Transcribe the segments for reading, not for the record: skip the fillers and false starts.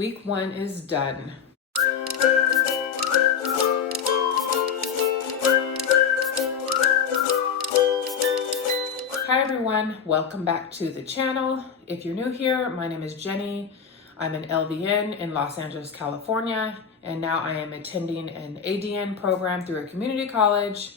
Week 1 is done. Hi everyone, welcome back to the channel. If you're new here, my name is Jenny. I'm an LVN in Los Angeles, California, and now I am attending an ADN program through a community college.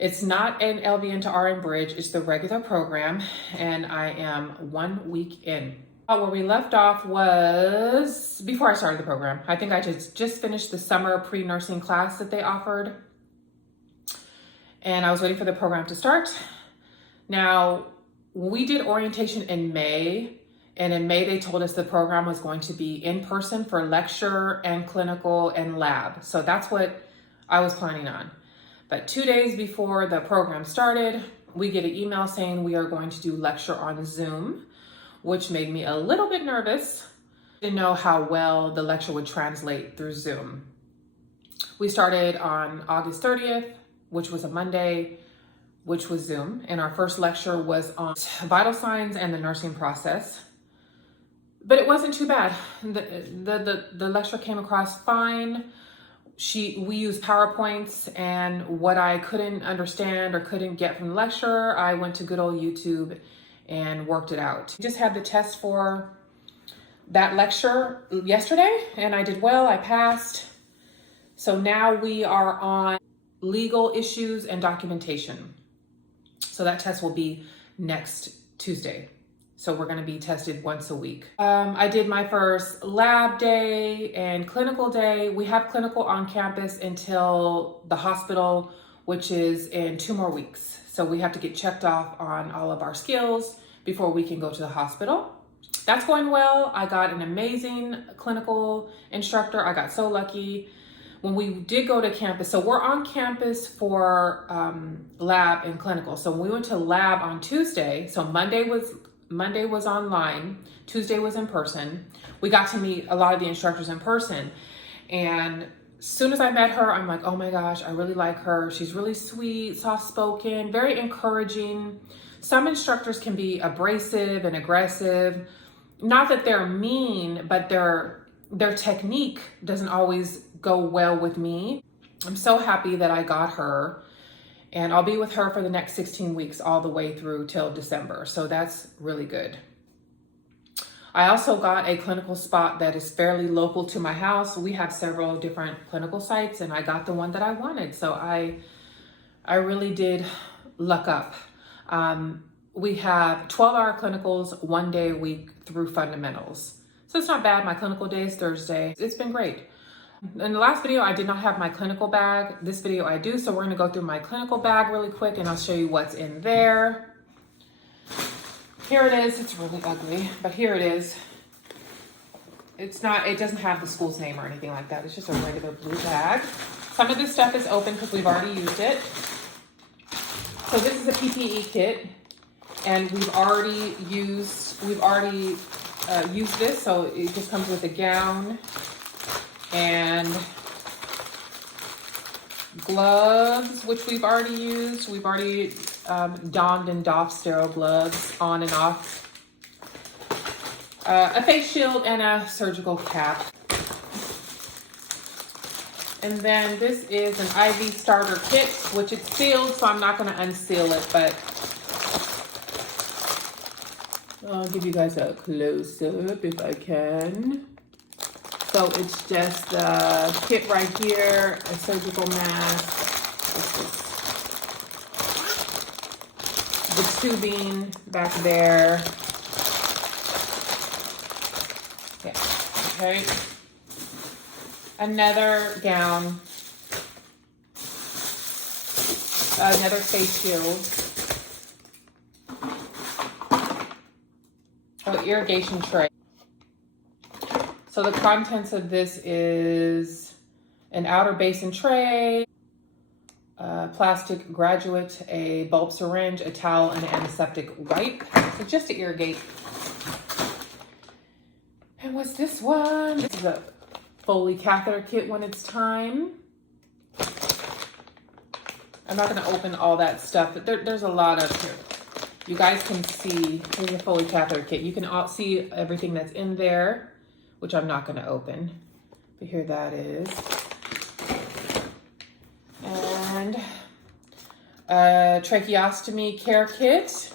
It's not an LVN to RN bridge, it's the regular program, and I am 1 week in. Where we left off was before I started the program. I think I just finished the summer pre-nursing class that they offered, and I was waiting for the program to start. Now, we did orientation in May, and in May they told us the program was going to be in person for lecture and clinical and lab. So that's what I was planning on. But 2 days before the program started, we get an email saying we are going to do lecture on Zoom, which made me a little bit nervous. Didn't know how well the lecture would translate through Zoom. We started on August 30th, which was a Monday, which was Zoom. And our first lecture was on vital signs and the nursing process. But it wasn't too bad. The lecture came across fine. We used PowerPoints, and what I couldn't understand or couldn't get from the lecture, I went to good old YouTube and worked it out. Just had the test for that lecture yesterday, and I did well, I passed. So now we are on legal issues and documentation. So that test will be next Tuesday. So we're gonna be tested once a week. I did my first lab day and clinical day. We have clinical on campus until the hospital, which is in 2 more weeks. So we have to get checked off on all of our skills before we can go to the hospital. That's going well. I got an amazing clinical instructor. I got so lucky. When we did go to campus, so we're on campus for lab and clinical. So when we went to lab on Tuesday, so Monday was online, Tuesday was in person. We got to meet a lot of the instructors in person. And as soon as I met her, I'm like, oh my gosh, I really like her. She's really sweet, soft-spoken, very encouraging. Some instructors can be abrasive and aggressive. Not that they're mean, but their technique doesn't always go well with me. I'm so happy that I got her, and I'll be with her for the next 16 weeks all the way through till December. So that's really good. I also got a clinical spot that is fairly local to my house. We have several different clinical sites, and I got the one that I wanted. So I really did luck up. We have 12-hour clinicals 1 day a week through fundamentals. So it's not bad. My clinical day is Thursday. It's been great. In the last video, I did not have my clinical bag. This video I do, so we're gonna go through my clinical bag really quick and I'll show you what's in there. Here it is. It's really ugly, but here it is. It doesn't have the school's name or anything like that. It's just a regular blue bag. Some of this stuff is open because we've already used it. So this is a Ppe Kit, and we've already used this. So it just comes with a gown and gloves, which we've already used. We've already donned and doffed sterile gloves on and off. A face shield and a surgical cap. And then this is an IV starter kit, which it's sealed, so I'm not going to unseal it, but I'll give you guys a close-up if I can. So it's just the kit right here, a surgical mask, the tubing back there. Yeah, okay. Another gown, another face shield, irrigation tray. So the contents of this is an outer basin tray, a plastic graduate, a bulb syringe, a towel, and an antiseptic wipe. So just to irrigate. And what's this one? This is a Foley Catheter Kit when it's time. I'm not going to open all that stuff, but there's a lot of here. You guys can see, here's a Foley Catheter Kit. You can all see everything that's in there. which I'm not going to open. But here that is. And a Tracheostomy Care Kit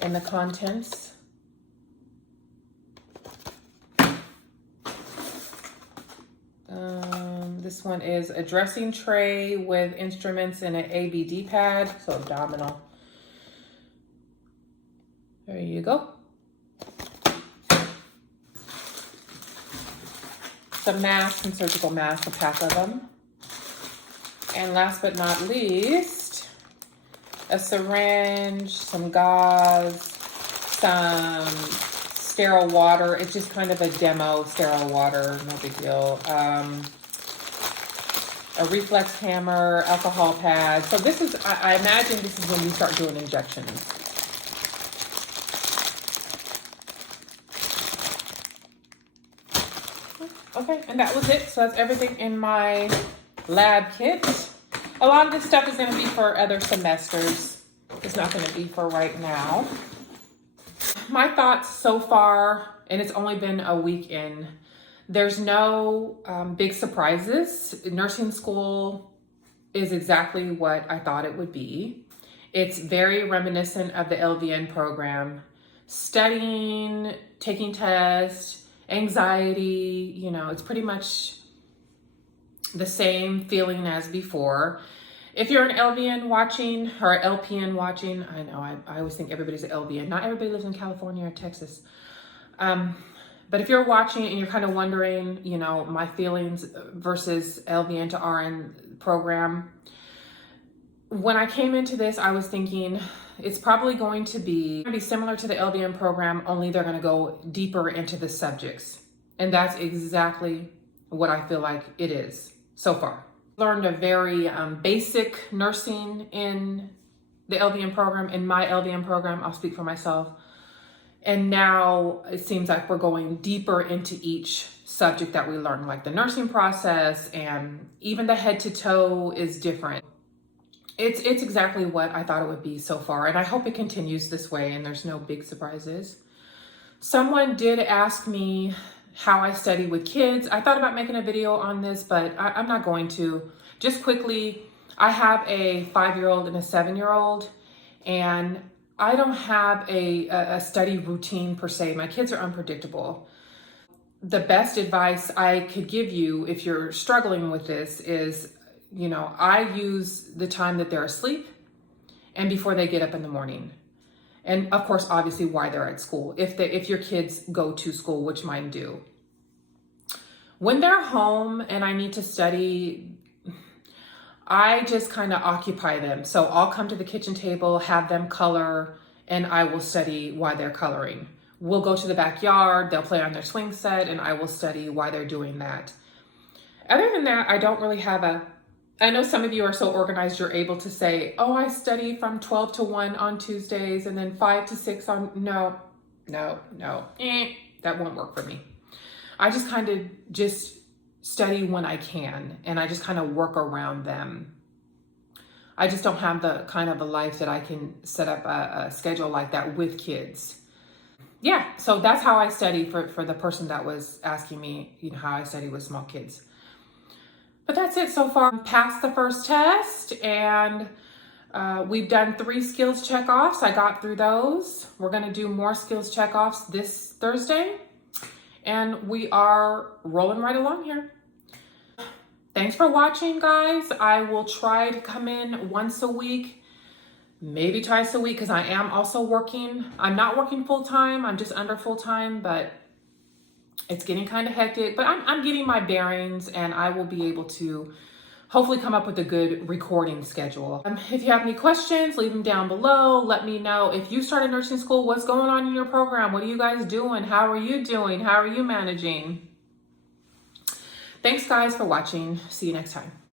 and the contents. This one is a dressing tray with instruments and an ABD pad, so abdominal. There you go. Some masks and surgical masks, a pack of them. And last but not least, a syringe, some gauze, some sterile water. It's just kind of a demo sterile water, no big deal. A reflex hammer, alcohol pad. So this is, I imagine this is when we start doing injections. Okay, and that was it. So that's everything in my lab kit. A lot of this stuff is going to be for other semesters. It's not going to be for right now. My thoughts so far, and it's only been a week in, there's no big surprises. Nursing school is exactly what I thought it would be. It's very reminiscent of the LVN program. Studying, taking tests, anxiety, you know, it's pretty much the same feeling as before. If you're an LVN watching or LPN watching, I know I always think everybody's an LVN. Not everybody lives in California or Texas. But if you're watching and you're kind of wondering, you know, my feelings versus LVN to RN program, when I came into this, I was thinking it's probably going to be similar to the LVN program, only they're going to go deeper into the subjects. And that's exactly what I feel like it is so far. Learned a very basic nursing in the LVN program. In my LVN program, I'll speak for myself. And now it seems like we're going deeper into each subject that we learn, like the nursing process, and even the head to toe is different. It's exactly what I thought it would be so far, and I hope it continues this way and there's no big surprises. Someone did ask me how I study with kids. I thought about making a video on this, but I'm not going to. Just quickly, I have a 5-year-old and a 7-year-old, and I don't have a study routine per se. My kids are unpredictable. The best advice I could give you if you're struggling with this is, you know, I use the time that they're asleep and before they get up in the morning. And of course, obviously, why they're at school. If your kids go to school, which mine do. When they're home and I need to study, I just kind of occupy them. So I'll come to the kitchen table, have them color, and I will study while they're coloring. We'll go to the backyard, they'll play on their swing set, and I will study while they're doing that. Other than that, I don't really have I know some of you are so organized, you're able to say, oh, I study from 12 to 1 on Tuesdays and then 5 to 6 on, no. That won't work for me. I just kind of just study when I can, and I just kind of work around them. I just don't have the kind of a life that I can set up a schedule like that with kids. Yeah, so that's how I study for the person that was asking me, you know, how I study with small kids. But that's it so far. Passed the first test, and we've done 3 skills checkoffs. I got through those. We're going to do more skills checkoffs this Thursday, and we are rolling right along here. Thanks for watching, guys. I will try to come in once a week, maybe twice a week, because I am also working. I'm not working full-time. I'm just under full-time, but it's getting kind of hectic. But I'm getting my bearings, and I will be able to hopefully come up with a good recording schedule. If you have any questions, leave them down below. Let me know if you started nursing school, what's going on in your program? What are you guys doing? How are you doing? How are you managing? Thanks, guys, for watching. See you next time.